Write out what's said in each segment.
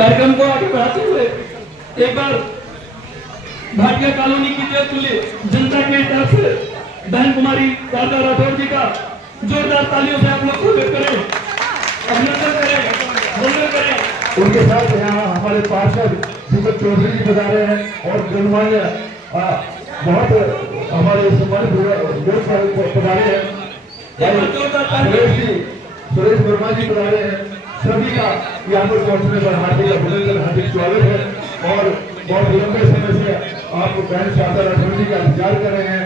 कार्यक्रम को आगे बढ़ाते हुए एक बार भाटिया कॉलोनी की देवतुल्य जनता की तरफ से बहन कुमारी शारदा राठौर जी का जोरदार तालियों से आप लोग स्वागत करें, अभिनंदन करें, वंदन करें। उनके साथ यहाँ हमारे पार्षद दीपक चौधरी जी बता रहे हैं और गणमान्य बहुत हमारे सम्मानित लोग पधारे हैं, सुरेश वर्मा जी बता रहे हैं। सभी का यहाँ पर पहुंचने पर हार्दिक अभिनंदन, हार्दिक स्वागत है। और बहुत लंबे समय से आप बहन शारदा राठौर जी का इंतजार कर रहे हैं।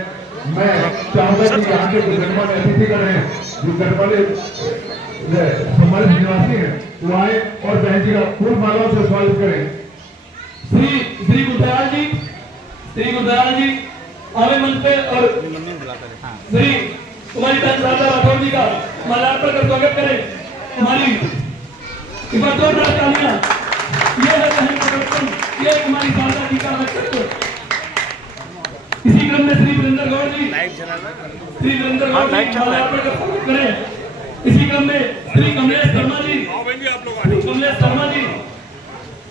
मैं चाहूंगा कि यहाँ के जो गणमान्य अतिथि कर रहे हैं, जो गणमान्य सम्मानित निवासी हैं, वो आए और बहन जी का फूल मालाओं से स्वागत करें। श्री गुरदयाल जी आवे मंच पे और श्री कुमारी बहन शारदा राठौर जी का माल्यार्पण कर स्वागत करें। हमारी एक बार जोरदार तालियां। ये है बहन का बचपन, ये कुमारी शारदा जी का व्यक्तित्व। इसी क्रम में श्री वीरेंद्र गौड़ जी माल्यार्पण कर स्वागत करें। इसी क्रम में श्री कमलेश शर्मा जी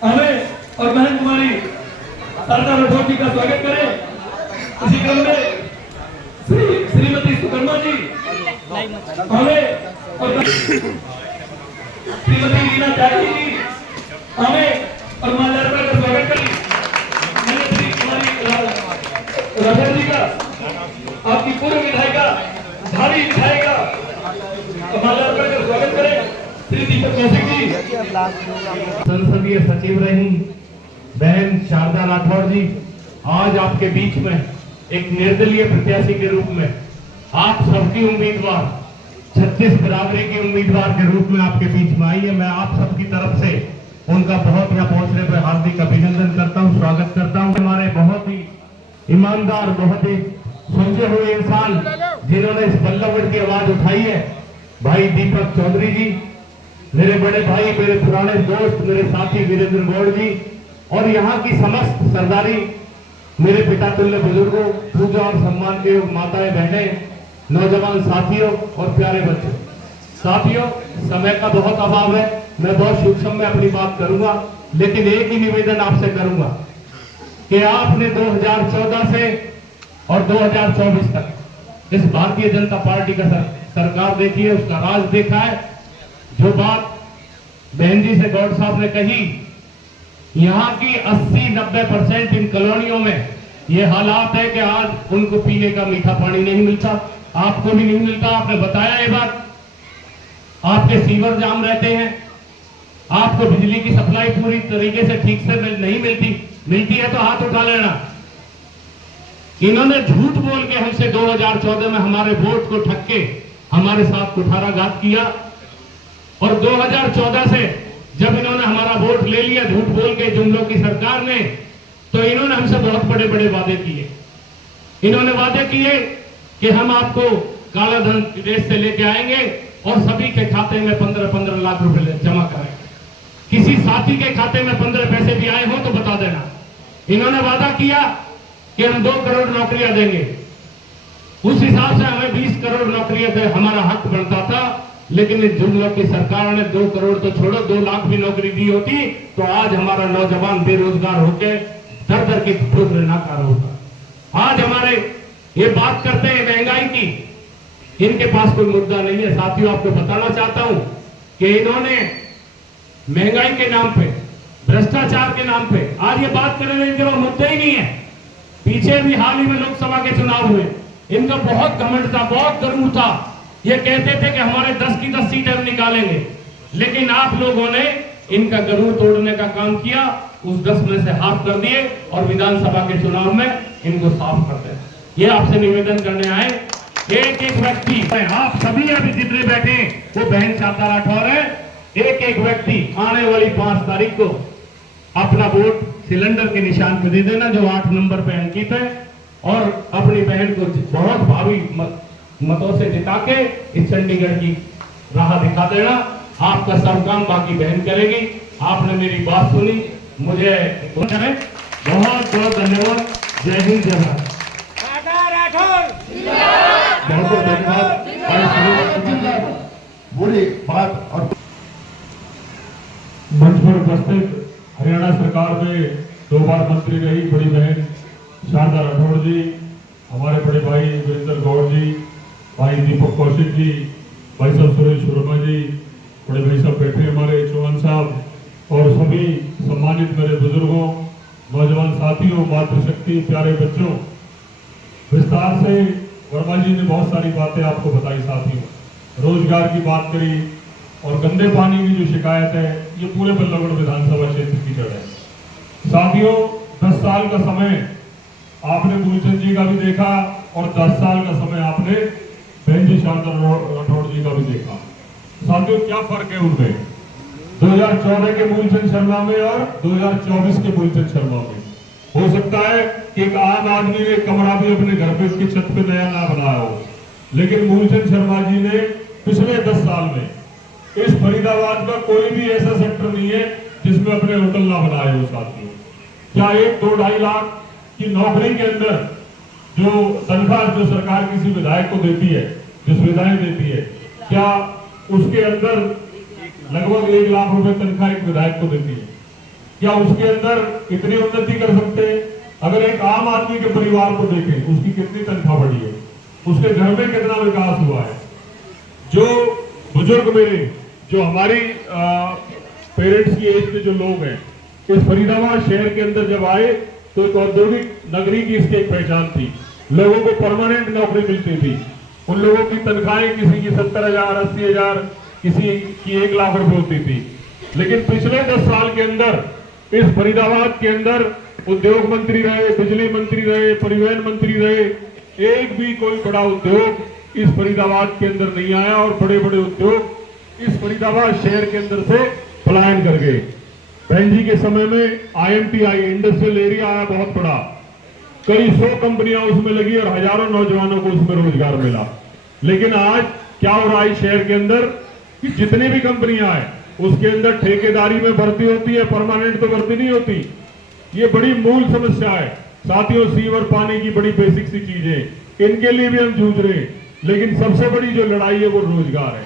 हमें और बहन कुमारी शारदा राठौर जी का स्वागत करें। इसी क्रम में श्रीमती सुकर्मा जी हमें और श्रीमती रीना त्यागी जी हमें और माल्यार्पण का स्वागत करें। मैंने श्री कुमारी राठौर जी का, आपकी पूर्व विधायिका, भावी विधायिका, माल्यार्पण का स्वागत करें। श्री दीपक कौशिक जी संसदीय सचिव रही बहन शारदा राठौर जी, आज आपके बीच में एक निर्दलीय प्रत्याशी के रूप में, आप सबकी उम्मीदवार, 36 बराबरी की उम्मीदवार के रूप में आपके बीच में आई है। मैं आप सबकी तरफ से उनका बहुत यहाँ पहुंचने पर हार्दिक अभिनंदन करता हूँ, स्वागत करता हूँ। हमारे बहुत ही ईमानदार, बहुत ही सोचे हुए इंसान जिन्होंने इस बल्लभगढ़ की आवाज उठाई है, भाई दीपक चौधरी जी, मेरे बड़े भाई, मेरे पुराने दोस्त, मेरे साथी वीरेंद्र गौड़ जी, और यहाँ की समस्त सरदारी, मेरे पिता तुल्य बुजुर्गों, पूजा और सम्मान के माताएं, बहनें, नौजवान साथियों और प्यारे बच्चों। साथियों, समय का बहुत अभाव है, मैं बहुत सूक्ष्म में अपनी बात करूंगा, लेकिन एक ही निवेदन आपसे करूंगा कि आपने 2014 से और 2024 तक इस भारतीय जनता पार्टी का सरकार देखी है, उसका राज देखा है। जो बात बहन जी से गौड़ साहब ने कही, यहाँ की 80-90% इन कॉलोनियों में ये हालात है कि आज उनको पीने का मीठा पानी नहीं मिलता, आपको भी नहीं मिलता। आपने बताया ये बात, आपके सीवर जाम रहते हैं, आपको बिजली की सप्लाई पूरी तरीके से ठीक से नहीं मिलती है तो हाथ उठा लेना। इन्होंने झूठ बोल के हमसे 2014 में हमारे वोट को ठग के हमारे साथ कुठाराघात किया, और 2014 से जब इन्होंने हमारा वोट ले लिया झूठ बोल के जुमलों की सरकार ने, तो इन्होंने हमसे बहुत बड़े बड़े वादे किए। इन्होंने वादे किए कि हम आपको काला धन विदेश से लेके आएंगे और सभी के खाते में 15-15 लाख रुपए जमा कराएंगे। किसी साथी के खाते में 15 पैसे भी आए हो तो बता देना। इन्होंने वादा किया कि हम 2 करोड़ नौकरियां देंगे, उस हिसाब से हमें 20 करोड़ नौकरियां पे हमारा हक बनता था, लेकिन इस जुमलों की सरकार ने 2 करोड़ तो छोड़ो, 2 लाख भी नौकरी दी होती तो आज हमारा नौजवान बेरोजगार होकर दर दर की ठोकर नाकार होता। आज हमारे ये बात करते हैं महंगाई की, इनके पास कोई मुद्दा नहीं है। साथियों, आपको बताना चाहता हूं कि इन्होंने महंगाई के नाम पे, भ्रष्टाचार के नाम पे आज ये बात कर रहे हैं, इनके पास मुद्दा ही नहीं है। पीछे भी हाल ही में लोकसभा के चुनाव हुए, इनका बहुत घमंड था, बहुत गर्व था, ये कहते थे कि हमारे 10 की 10 सीटें हम निकालेंगे, लेकिन आप लोगों ने इनका गरुड़ तोड़ने का काम किया, उस 10 में से हाफ कर दिए और विधानसभा के चुनाव में इनको साफ कर दिया। ये आपसे निवेदन करने आए, एक एक व्यक्ति, आप सभी अभी जितने बैठे वो बहन शारदा राठौर है, एक एक व्यक्ति आने वाली 5 तारीख को अपना वोट सिलेंडर के निशान पे दे देना जो 8 नंबर पे अंकित है, और अपनी बहन को बहुत भावी मतों से जिता के इस चंडीगढ़ की राह दिखा देना। आपका सब काम बाकी बहन करेगी। आपने मेरी बात सुनी, मुझे बहुत बहुत धन्यवाद। जय हिंद, जय भारत। बहुत बहुत धन्यवाद। बुरी बात और मंच पर उपस्थित हरियाणा सरकार में 2 बार मंत्री रही बड़ी बहन शारदा राठौड़ जी, हमारे बड़े भाई वीरेंद्र गौड़ जी, भाई दीपक कौशिक जी, भाई साहब सुरेश वर्मा जी, बड़े भाई साहब बैठे हमारे चौहान साहब और सभी सम्मानित मेरे बुजुर्गों, नौजवान साथियों, मातृशक्ति, प्यारे बच्चों, विस्तार से वर्मा जी ने बहुत सारी बातें आपको बताई साथियों, रोजगार की बात करी और गंदे पानी की जो शिकायत है ये पूरे बल्लभगढ़ विधानसभा क्षेत्र की जड़ है। साथियों 10 साल का समय आपने मूलचंद जी का भी देखा और 10 साल का समय आपने बहन जी शारदा राठौड़ जी का भी देखा। साथियों क्या फर्क है उनमें 2014 के मूलचंद शर्मा में और 2024 के मूलचंद शर्मा में? हो सकता है कि एक आम आदमी ने कमरा भी अपने घर पे उसकी छत पे नया ना बनाया हो, लेकिन मूलचंद शर्मा जी ने पिछले 10 साल में इस फरीदाबाद का कोई भी ऐसा सेक्टर नहीं है जिसमें अपने होटल ना बनाए हो। साथियों क्या 1-2-2.5 लाख की नौकरी के अंदर जो तनख्वाह जो सरकार किसी विधायक को देती है, जो सुविधाएं देती है, क्या उसके अंदर लगभग 1 लाख रुपए तनख्वाह एक विधायक को देती है? क्या उसके अंदर इतनी उन्नति कर सकते हैं? अगर एक आम आदमी के परिवार को देखें, उसकी कितनी तनख्वाह बढ़ी है, उसके घर में कितना विकास हुआ है। जो बुजुर्ग मेरे, जो हमारी पेरेंट्स की एज के जो लोग हैं, इस फरीदाबाद शहर के अंदर जब आए तो एक औद्योगिक नगरी की इसकी एक पहचान थी। लोगों को परमानेंट नौकरी मिलती थी, उन लोगों की तनख्वाहें किसी की 70,000, 80,000, किसी की 1 लाख रुपए होती थी। लेकिन पिछले 10 साल के अंदर इस फरीदाबाद के अंदर उद्योग मंत्री रहे, बिजली मंत्री रहे, परिवहन मंत्री रहे, एक भी कोई बड़ा उद्योग इस फरीदाबाद के अंदर नहीं आया और बड़े बड़े उद्योग इस फरीदाबाद शहर के अंदर से पलायन कर गए। बहन जी के समय में IMT आई, इंडस्ट्रियल एरिया आया बहुत बड़ा, कई 100 कंपनियां उसमें लगी और हजारों नौजवानों को उसमें रोजगार मिला। लेकिन आज क्या हो रहा है शहर के अंदर कि जितनी भी कंपनियां आए उसके अंदर ठेकेदारी में भर्ती होती है, परमानेंट तो भर्ती नहीं होती। ये बड़ी मूल समस्या है साथियों। सीवर पानी की बड़ी बेसिक सी चीज है, इनके लिए भी हम जूझ रहे हैं। लेकिन सबसे बड़ी जो लड़ाई है वो रोजगार है,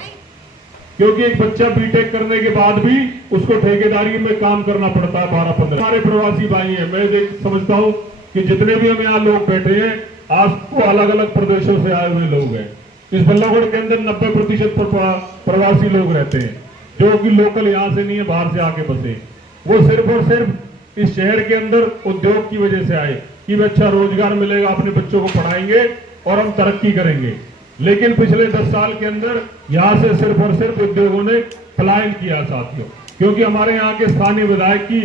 क्योंकि एक बच्चा बीटेक करने के बाद भी उसको ठेकेदारी में काम करना पड़ता है 12-15। हमारे प्रवासी भाई हैं, मैं समझता हूं कि जितने भी हम यहाँ लोग बैठे हैं आपको अलग अलग प्रदेशों से आए हुए लोग हैं। इस बल्लभगढ़ के अंदर 90% प्रवासी लोग रहते हैं, जो कि लोकल यहाँ से नहीं है, बाहर से आके बसे। वो सिर्फ और सिर्फ इस शहर के अंदर उद्योग की वजह से आए कि अच्छा रोजगार मिलेगा, अपने बच्चों को पढ़ाएंगे और हम तरक्की करेंगे। लेकिन पिछले 10 साल के अंदर यहाँ से सिर्फ और सिर्फ उद्योगों ने पलायन किया साथियों, क्योंकि हमारे यहाँ के स्थानीय विधायक की,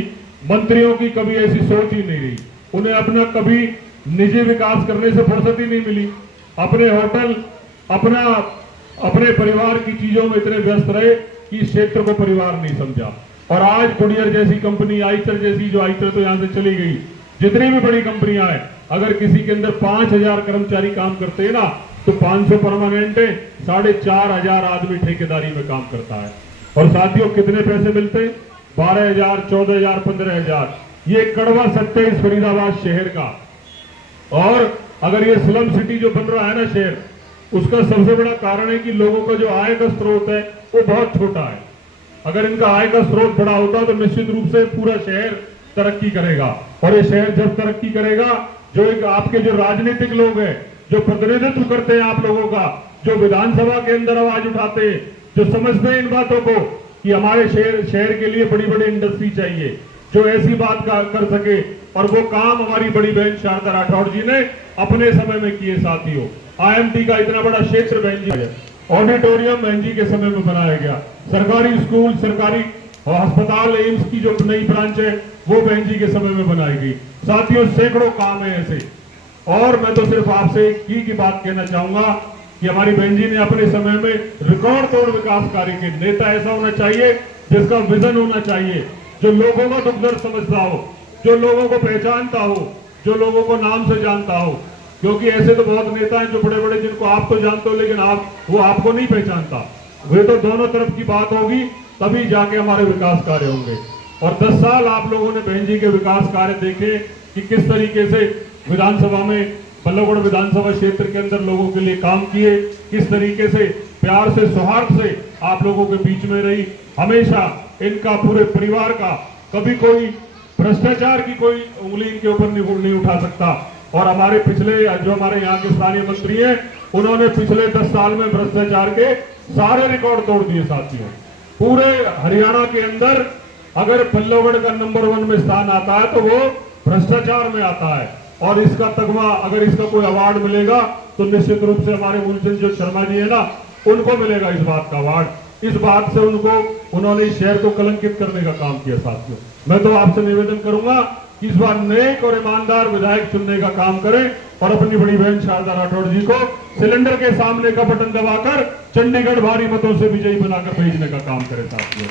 मंत्रियों की कभी ऐसी सोच ही नहीं रही। उन्हें अपना कभी निजी विकास करने से फुर्सत ही नहीं मिली। अपने होटल, अपने परिवार की चीजों में इतने व्यस्त रहे कि इस क्षेत्र को परिवार नहीं समझा। और आज गुडियर जैसी कंपनी, आइचर जैसी, जो आइचर तो यहाँ से चली गई, जितनी भी बड़ी कंपनियां हैं, अगर किसी के अंदर 5,000 कर्मचारी काम करते हैं ना, तो 500 परमानेंट है, 4,500 आदमी ठेकेदारी में काम करता है। और साथियों कितने पैसे मिलते? 12,000, 14,000, 15,000। ये कड़वा सत्य इस फरीदाबाद शहर का। और अगर ये स्लम सिटी जो बन रहा है ना शहर, उसका सबसे बड़ा कारण है कि लोगों का जो आय का स्रोत है वो बहुत छोटा है। अगर इनका आय का स्रोत बड़ा होता तो निश्चित रूप से पूरा शहर तरक्की करेगा। और ये शहर जब तरक्की करेगा, जो एक आपके जो राजनीतिक लोग हैं, जो प्रतिनिधित्व करते हैं आप लोगों का, जो विधानसभा के अंदर आवाज उठाते हैं, जो समझते हैं इन बातों को कि हमारे शहर के लिए बड़ी बड़ी इंडस्ट्री चाहिए, जो ऐसी बात कर सके, और वो काम हमारी बड़ी बहन शारदा राठौड़ जी ने अपने समय में किए साथियों। IMT का इतना बड़ा क्षेत्र बहन जी, ऑडिटोरियम बहन जी के समय में बनाया गया, सरकारी स्कूल, सरकारी अस्पताल, एम्स की जो नई ब्रांच है वो बहन जी के समय में बनाई गई। साथियों सैकड़ों काम है ऐसे। और मैं तो सिर्फ आपसे एक ही बात कहना चाहूंगा कि हमारी बहन जी ने अपने समय में रिकॉर्ड तोड़ विकास कार्य के, नेता ऐसा होना चाहिए जिसका विजन होना चाहिए, जो लोगों का दुख दर्द समझता हो, जो लोगों को पहचानता हो, जो लोगों को नाम से जानता हो। क्योंकि ऐसे तो बहुत नेता हैं जो बड़े बड़े, जिनको आप तो जानते हो लेकिन वो आपको नहीं पहचानता। वे तो दोनों तरफ की बात होगी तभी जाके हमारे विकास कार्य होंगे। और 10 साल आप लोगों ने बहन जी के विकास कार्य देखे कि किस तरीके से विधानसभा में, बल्लभगढ़ विधानसभा क्षेत्र के अंदर लोगों के लिए काम किए, किस तरीके से प्यार से, सौहार्द से आप लोगों के बीच में रही। हमेशा इनका, पूरे परिवार का कभी कोई भ्रष्टाचार की कोई उंगली इनके ऊपर नहीं उठा सकता। और हमारे पिछले जो हमारे यहाँ के स्थानीय मंत्री हैं, उन्होंने पिछले 10 साल में भ्रष्टाचार के सारे रिकॉर्ड तोड़ दिए साथियों। पूरे हरियाणा के अंदर अगर पल्लवगढ़ का नंबर 1 में स्थान आता है तो वो भ्रष्टाचार में आता है। और इसका तगमा, अगर इसका कोई अवार्ड मिलेगा तो निश्चित रूप से हमारे मूलचंद जो शर्मा जी है ना, उनको मिलेगा इस बात का अवार्ड। इस बात से उन्होंने इस शहर को कलंकित करने का काम किया साथियों। मैं तो आपसे निवेदन करूंगा कि इस बार नेक और ईमानदार विधायक चुनने का काम करें और अपनी बड़ी बहन शारदा राठौड़ जी को सिलेंडर के सामने का बटन दबाकर चंडीगढ़ भारी मतों से विजयी बनाकर भेजने का काम करें साथियों।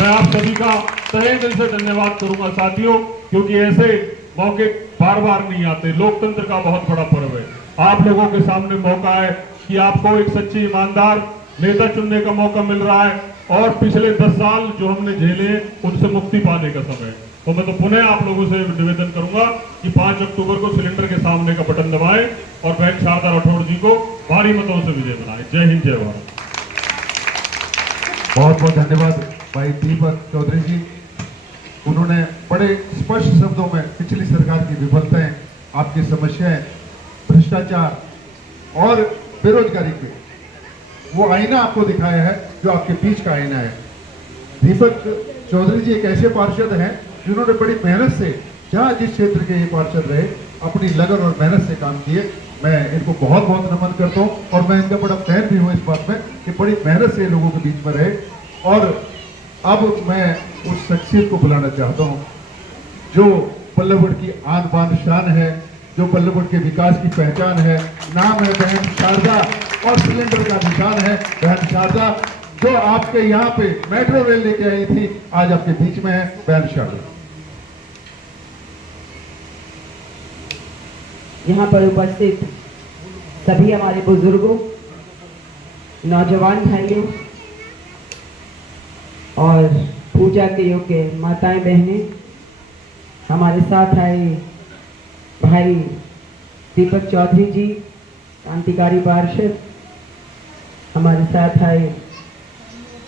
मैं आप सभी का तहे दिल से धन्यवाद करूंगा साथियों, क्योंकि ऐसे मौके बार बार नहीं आते। लोकतंत्र का बहुत बड़ा पर्व है। आप लोगों के सामने मौका है कि आपको एक सच्ची ईमानदार नेता चुनने का मौका मिल रहा है और पिछले 10 साल जो हमने झेले उनसे मुक्ति पाने का समय है। तो मैं तो पुनः आप लोगों से निवेदन करूंगा कि 5 अक्टूबर को सिलेंडर के सामने का बटन दबाएं और बहन शारदा राठौड़ जी को भारी मतों से विजय बनाएं। जय हिंद, जय भारत। बहुत बहुत धन्यवाद भाई दीपक चौधरी जी। उन्होंने बड़े स्पष्ट शब्दों में पिछली सरकार की विफलताएं, आपकी समस्याएं, भ्रष्टाचार और बेरोजगारी पे वो आईना आपको दिखाया है जो आपके बीच का आईना है। दीपक चौधरी जी एक ऐसे पार्षद हैं जिन्होंने बड़ी मेहनत से, जहाँ जिस क्षेत्र के ये पार्षद रहे, अपनी लगन और मेहनत से काम किए। मैं इनको बहुत बहुत नमन करता हूँ और मैं इनका बड़ा फैन भी हूँ इस बात में कि बड़ी मेहनत से लोगों के बीच में रहे। और अब मैं उस शख्सियत को बुलाना चाहता हूँ जो पल्लवगढ़ की आन बान शान है, जो पल्लवगढ़ के विकास की पहचान है। नाम है बहन शारदा और सिलेंडर का निशान है बहन शारदा, जो आपके यहाँ पे मेट्रो रेल लेके आई थी, आज आपके बीच में है बहन शारदा। यहाँ पर उपस्थित सभी हमारे बुजुर्गों, नौजवान भाइयों और पूजा के योग्य माताएं बहनें, हमारे साथ आए भाई दीपक चौधरी जी, क्रांतिकारी पार्षद, हमारे साथ आए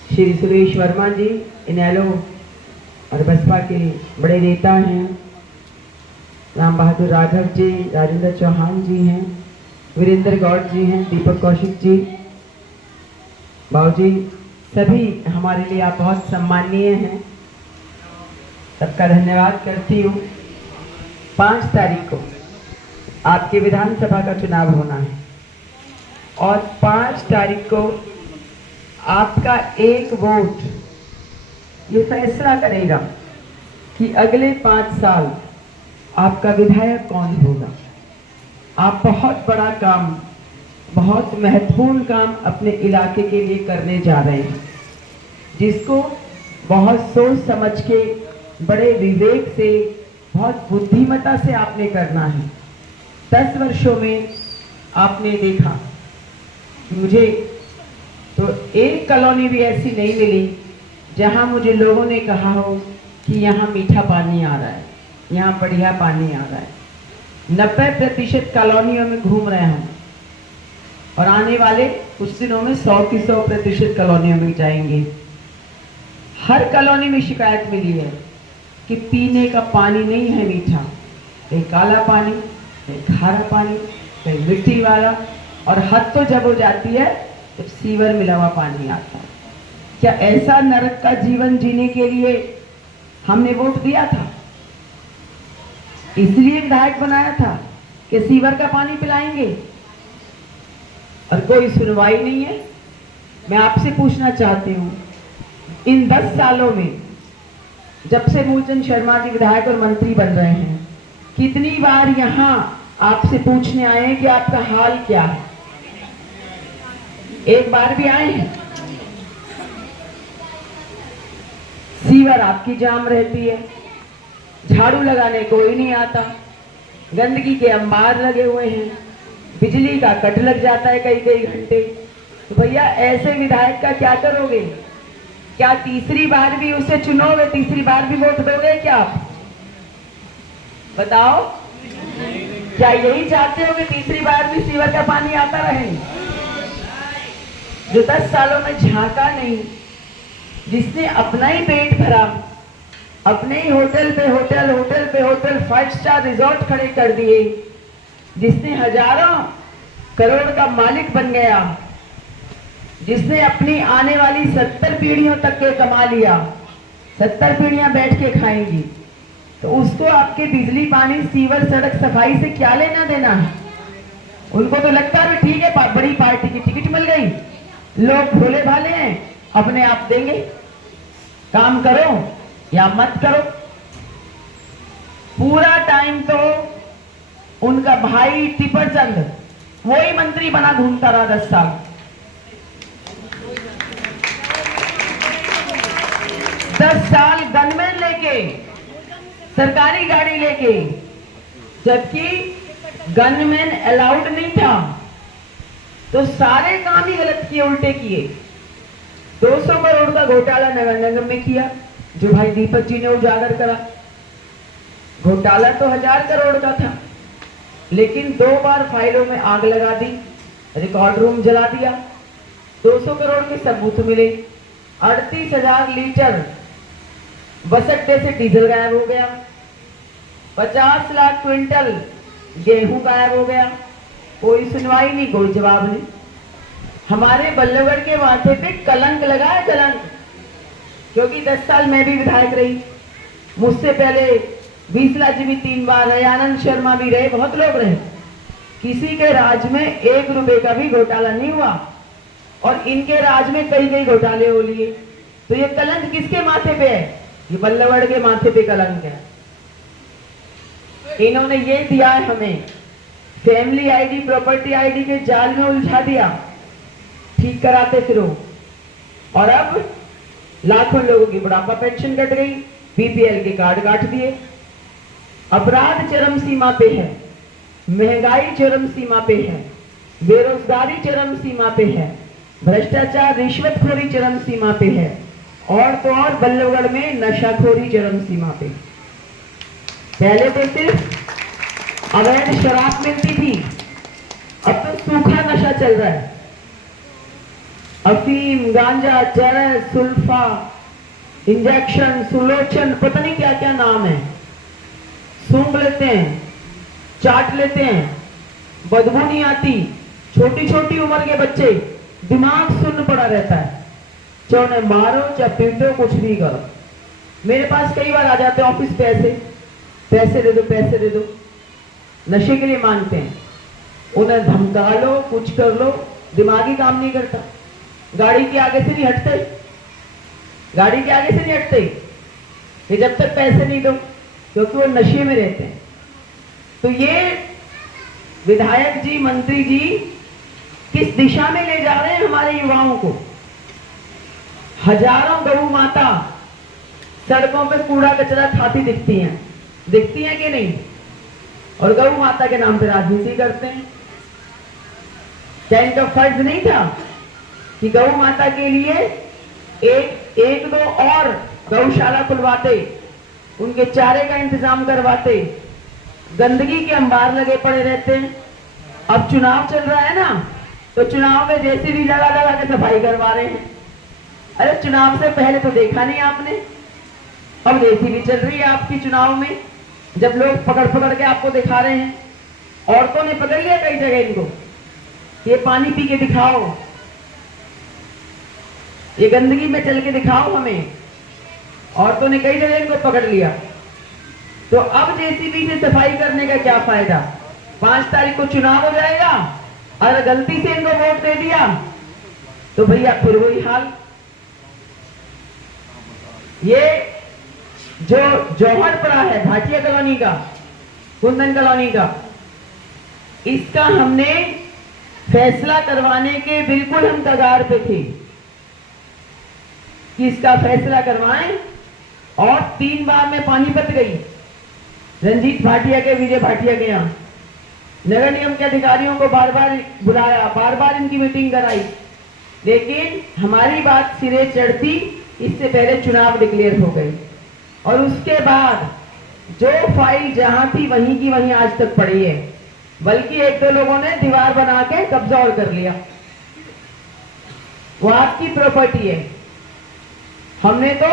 श्री सुरेश वर्मा जी, इनेलो और बसपा के बड़े नेता हैं, राम बहादुर राघव जी, राजेंद्र चौहान जी हैं, वीरेंद्र गौड़ जी हैं, दीपक कौशिक जी, बाबूजी, सभी हमारे लिए आप बहुत सम्माननीय हैं। सबका धन्यवाद करती हूँ। 5 तारीख को आपके विधानसभा का चुनाव होना है और 5 तारीख को आपका एक वोट ये फैसला करेगा कि अगले 5 साल आपका विधायक कौन होगा। आप बहुत बड़ा काम, बहुत महत्वपूर्ण काम अपने इलाके के लिए करने जा रहे हैं, जिसको बहुत सोच समझ के, बड़े विवेक से, बहुत बुद्धिमत्ता से आपने करना है। 10 वर्षों में आपने देखा कि मुझे तो एक कॉलोनी भी ऐसी नहीं मिली जहां मुझे लोगों ने कहा हो कि यहाँ मीठा पानी आ रहा है, यहाँ बढ़िया पानी आ रहा है। 90% कॉलोनियों में घूम रहे हम और आने वाले कुछ दिनों में 100 की 100% कॉलोनियों में जाएंगे। हर कॉलोनी में शिकायत मिली है कि पीने का पानी नहीं है मीठा, कहीं काला पानी, कहीं खारा पानी, कहीं मिट्टी वाला, और हद तो जब हो जाती है तो सीवर मिला हुआ पानी आता है। क्या ऐसा नरक का जीवन जीने के लिए हमने वोट दिया था? इसलिए विधायक बनाया था कि सीवर का पानी पिलाएंगे, और कोई सुनवाई नहीं है। मैं आपसे पूछना चाहती हूँ, इन 10 सालों में जब से मूलचंद शर्मा जी विधायक और मंत्री बन रहे हैं, कितनी बार यहाँ आपसे पूछने आए हैं कि आपका हाल क्या है? एक बार भी आए हैं? सीवर आपकी जाम रहती है, झाड़ू लगाने कोई नहीं आता, गंदगी के अंबार लगे हुए हैं, बिजली का कट लग जाता है कई कई घंटे। तो भैया ऐसे विधायक का क्या करोगे? क्या तीसरी बार भी उसे चुनोगे? तीसरी बार भी वोट दोगे क्या आप? बताओ, क्या यही चाहते हो कि तीसरी बार भी सीवर का पानी आता रहे? जो 10 सालों में झांका नहीं, जिसने अपना ही पेट भरा, अपने ही होटल पे होटल, होटल पे होटल, 5 स्टार रिजॉर्ट खड़े कर दिए, जिसने हजारों करोड़ का मालिक बन गया, जिसने अपनी आने वाली 70 पीढ़ियों तक के कमा लिया, 70 पीढ़ियां बैठ के खाएंगी, तो उसको आपके बिजली, पानी, सीवर, सड़क, सफाई से क्या लेना देना है? उनको तो लगता है ठीक है, बड़ी पार्टी की टिकट मिल गई, लोग भोले भाले हैं, अपने आप देंगे, काम करो या मत करो। पूरा टाइम तो उनका भाई टिपर चंद वही मंत्री बना घूमता रहा 10 साल। 10 साल गनमैन लेके, सरकारी गाड़ी लेके, जबकि गनमैन अलाउड नहीं था, तो सारे काम ही गलत किए, उल्टे किए। 200 करोड़ का घोटाला नगर निगम में किया, जो भाई दीपक जी ने उजागर करा। घोटाला तो 1000 करोड़ का था, लेकिन 2 बार फाइलों में आग लगा दी, रिकॉर्ड रूम जला दिया, 200 करोड़ के सबूत मिले। 38,000 लीटर बस अड्डे से डीजल गायब हो गया, 50 लाख क्विंटल गेहूं गायब हो गया, कोई सुनवाई नहीं, कोई जवाब नहीं। हमारे बल्लभगढ़ के माथे पे कलंक लगा है, कलंक, क्योंकि 10 साल मैं भी विधायक रही, मुझसे पहले बीसला जी भी 3 बार रहे, आनंद शर्मा भी रहे, बहुत लोग रहे, किसी के राज में 1 रुपए का भी घोटाला नहीं हुआ, और इनके राज में कई कई घोटाले हो लिए। तो ये कलंक किसके माथे पे है? ये बल्लभगढ़ के माथे पे कलंक है। इन्होंने ये दिया है हमें, फैमिली आईडी, प्रॉपर्टी आईडी के जाल में उलझा दिया, ठीक कराते फिरो, और अब लाखों लोगों की बुढ़ापा पेंशन कट गई, बीपीएल के कार्ड काट दिए, अपराध चरम सीमा पे है, महंगाई चरम सीमा पे है, बेरोजगारी चरम सीमा पे है, भ्रष्टाचार, रिश्वतखोरी चरम सीमा पे है, और तो और बल्लभगढ़ में नशाखोरी चरम सीमा पे। पहले तो सिर्फ अवैध शराब मिलती थी, अब तो सूखा नशा चल रहा है, अफीम, गांजा, चरस, सुल्फा, इंजेक्शन, सुलोचन, पता नहीं क्या क्या नाम है, सूंघ लेते हैं, चाट लेते हैं, बदबू नहीं आती, छोटी छोटी उम्र के बच्चे, दिमाग सुन्न पड़ा रहता है, चाहे उन्हें मारो चाहे पीटो, कुछ भी करो। मेरे पास कई बार आ जाते हैं ऑफिस पे, पैसे दे दो, पैसे दे दो, नशे के लिए मांगते हैं, उन्हें धमका लो, कुछ कर लो, दिमागी काम नहीं करता, गाड़ी के आगे से नहीं हटते, गाड़ी के आगे से नहीं हटते कि जब तक पैसे नहीं दो, क्योंकि वो नशे में रहते हैं। तो ये विधायक जी, मंत्री जी किस दिशा में ले जा रहे हैं हमारे युवाओं को? हजारों गऊ माता सड़कों पे कूड़ा कचरा खाती दिखती हैं कि नहीं? और गऊ माता के नाम पे राजनीति करते हैं। क्या इनका फर्ज नहीं था कि गऊ माता के लिए एक दो और गौशाला खुलवाते, उनके चारे का इंतजाम करवाते? गंदगी के अंबार लगे पड़े रहते हैं। अब चुनाव चल रहा है ना, तो चुनाव में जेसीबी लगा लगा के सफाई करवा रहे हैं। अरे चुनाव से पहले तो देखा नहीं आपने, अब जेसीबी चल रही है आपकी चुनाव में, जब लोग पकड़ पकड़ के आपको दिखा रहे हैं। औरतों ने पकड़ लिया कई जगह इनको, ये पानी पी के दिखाओ, ये गंदगी में चल के दिखाओ हमें। औरतों ने कई जगह इनको पकड़ लिया। तो अब जेसीबी से सफाई करने का क्या फायदा? 5 तारीख को चुनाव हो जाएगा, अगर गलती से इनको वोट दे दिया तो भैया फिर वही हाल। ये जो जौहर पड़ा है भाटिया कॉलोनी का, कुंदन कॉलोनी का, इसका हमने फैसला करवाने के बिल्कुल हम कगार पे थे कि इसका फैसला करवाएं, और 3 बार में पानीपत गई, रंजीत भाटिया के, विजय भाटिया के यहाँ, नगर निगम के अधिकारियों को बार बार बुलाया, बार बार इनकी मीटिंग कराई, लेकिन हमारी बात सिरे चढ़ती इससे पहले चुनाव डिक्लेयर हो गई। और उसके बाद जो फाइल जहां थी वहीं की वहीं आज तक पड़ी है, बल्कि 1-2 लोगों ने दीवार बना के कब्जा और कर लिया। वो आपकी प्रॉपर्टी है, हमने तो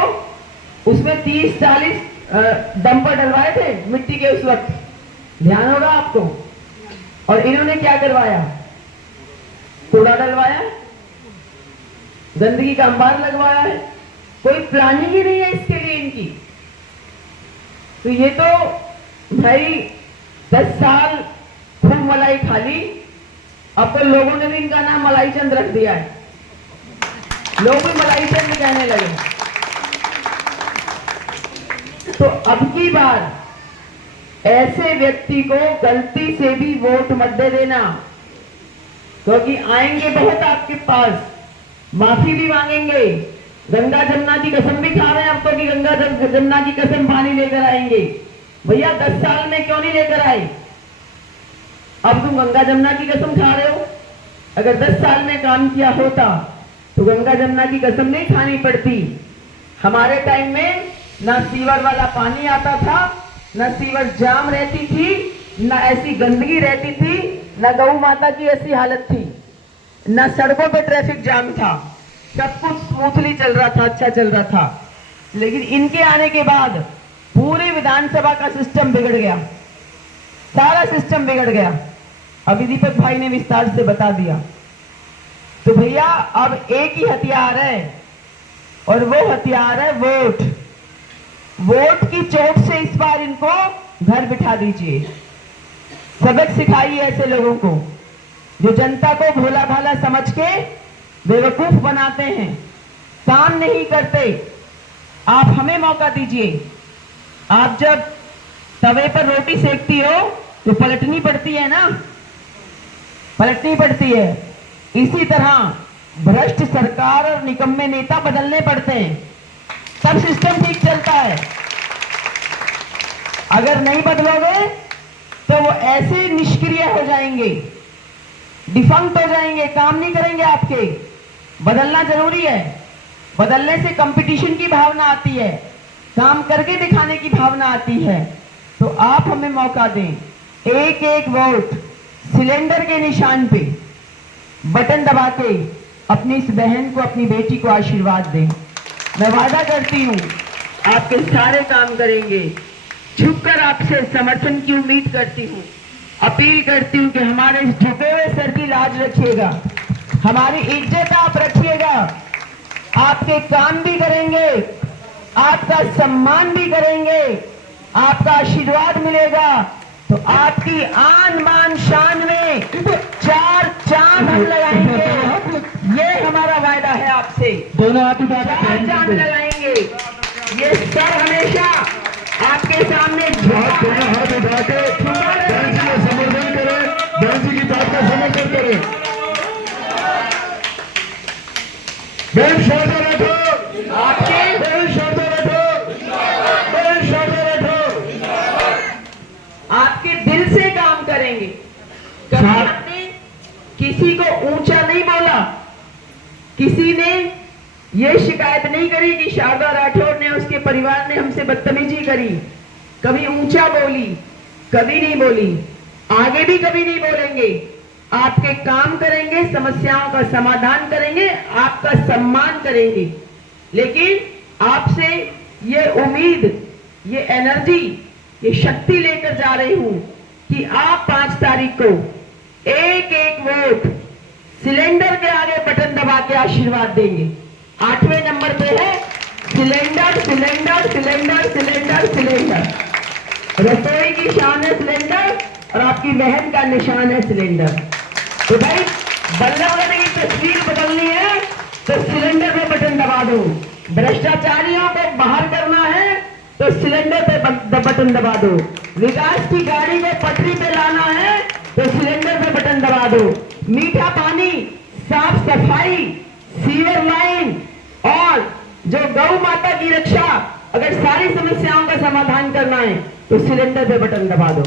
उसमें 30-40 डंपर डलवाए थे मिट्टी के उस वक्त, ध्यान होगा आपको। और इन्होंने क्या करवाया, कूड़ा डलवाया, गंदगी का अंबार लगवाया है, कोई प्लानिंग ही नहीं है इसके लिए इनकी। तो ये तो भाई 10 साल खूब मलाई खा ली, अब तो लोगों ने भी इनका नाम मलाई चंद रख दिया है, लोग भी मलाई चंद कहने लगे। तो अब की बार ऐसे व्यक्ति को गलती से भी वोट मत दे देना, क्योंकि आएंगे बहुत आपके पास, माफी भी मांगेंगे, गंगा जमुना की कसम भी खा रहे हैं अब तो कि गंगा जमुना की कसम पानी लेकर आएंगे। भैया 10 साल में क्यों नहीं लेकर आए, अब तुम गंगा जमुना की कसम खा रहे हो। अगर 10 साल में काम किया होता तो गंगा जमुना की कसम नहीं खानी पड़ती। हमारे टाइम में ना सीवर वाला पानी आता था, ना सीवर जाम रहती थी, ना ऐसी गंदगी रहती थी, ना गौ माता की ऐसी हालत थी, ना सड़कों पे ट्रैफिक जाम था, सब कुछ स्मूथली चल रहा था, अच्छा चल रहा था। लेकिन इनके आने के बाद पूरी विधानसभा का सिस्टम बिगड़ गया, सारा सिस्टम बिगड़ गया। अभी दीपक भाई ने विस्तार से बता दिया। तो भैया अब एक ही हथियार है, और वो हथियार है वोट। वोट की चोट से इस बार इनको घर बिठा दीजिए, सबक सिखाइए ऐसे लोगों को जो जनता को भोला भाला समझ के बेवकूफ बनाते हैं, काम नहीं करते। आप हमें मौका दीजिए। आप जब तवे पर रोटी सेकती हो तो पलटनी पड़ती है ना, पलटनी पड़ती है। इसी तरह भ्रष्ट सरकार और निकम्मे नेता बदलने पड़ते हैं, तब सिस्टम ठीक चलता है। अगर नहीं बदलोगे तो वो ऐसे निष्क्रिय हो जाएंगे, डिफंक्ट हो जाएंगे, काम नहीं करेंगे आपके। बदलना जरूरी है, बदलने से कंपटीशन की भावना आती है, काम करके दिखाने की भावना आती है। तो आप हमें मौका दें, एक एक वोट सिलेंडर के निशान पे बटन दबा के अपनी इस बहन को, अपनी बेटी को आशीर्वाद दें। मैं वादा करती हूँ आपके सारे काम करेंगे। झुककर आपसे समर्थन की उम्मीद करती हूँ, अपील करती हूँ कि हमारे इस झुके हुए सर की लाज रखिएगा, हमारी इज्जत आप रखिएगा, आपके काम भी करेंगे, आपका सम्मान भी करेंगे, आपका आशीर्वाद मिलेगा तो आपकी आन बान शान में 4 चांद हम लगाएंगे। ये हमारा वायदा है आपसे, दोनों हाथ उठा 4 चांद लगाएंगे। ये सर हमेशा आपके सामने आप दोनों हाथ उठा के बहन जी का समर्थन करें, बहन जी की बात का समर्थन करें। बहन शारदा राठौर, आपके बहन शारदा राठौर, बहन शारदा राठौर। आपके दिल से काम करेंगे। कभी हमने किसी को ऊंचा नहीं बोला, किसी ने ये शिकायत नहीं करी कि शारदा राठौर ने, उसके परिवार ने हमसे बदतमीजी करी, कभी ऊंचा बोली, कभी नहीं बोली, आगे भी कभी नहीं बोलेंगे। आपके काम करेंगे, समस्याओं का समाधान करेंगे, आपका सम्मान करेंगे। लेकिन आपसे ये उम्मीद, ये एनर्जी, ये शक्ति लेकर जा रही हूं कि आप 5 तारीख को एक एक वोट सिलेंडर के आगे बटन दबा के आशीर्वाद देंगे। 8वें नंबर पे है cylinder, cylinder, cylinder, cylinder, cylinder. रसोई की शान है सिलेंडर और आपकी बहन का निशान है सिलेंडर। तो भाई बल्लभगढ़ की तस्वीर बदलनी है तो सिलेंडर पे बटन दबा दो। भ्रष्टाचारियों को बाहर करना है तो सिलेंडर पे बटन दबा दो। विकास की गाड़ी को पटरी पे लाना है तो सिलेंडर पे बटन दबा दो। मीठा पानी, साफ सफाई, सीवर लाइन और जो गौ माता की रक्षा, अगर सारी समस्याओं का समाधान करना है तो सिलेंडर पे बटन दबा दो।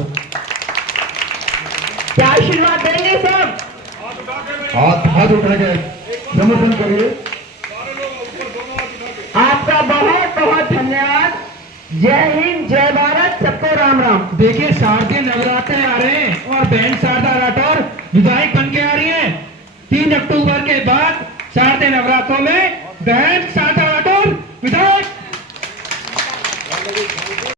क्या आशीर्वाद देंगे सब? हाथ उठा के समर्थन करिए। आपका बहुत बहुत धन्यवाद। जय हिंद, जय भारत, सबको राम राम। देखिए शारदीय नवरात्र आ रहे हैं और बहन शारदा राठौर विधायक बन के आ रही हैं। 3 अक्टूबर के बाद शारदीय नवरात्रों में बहन शारदा राठौर विधायक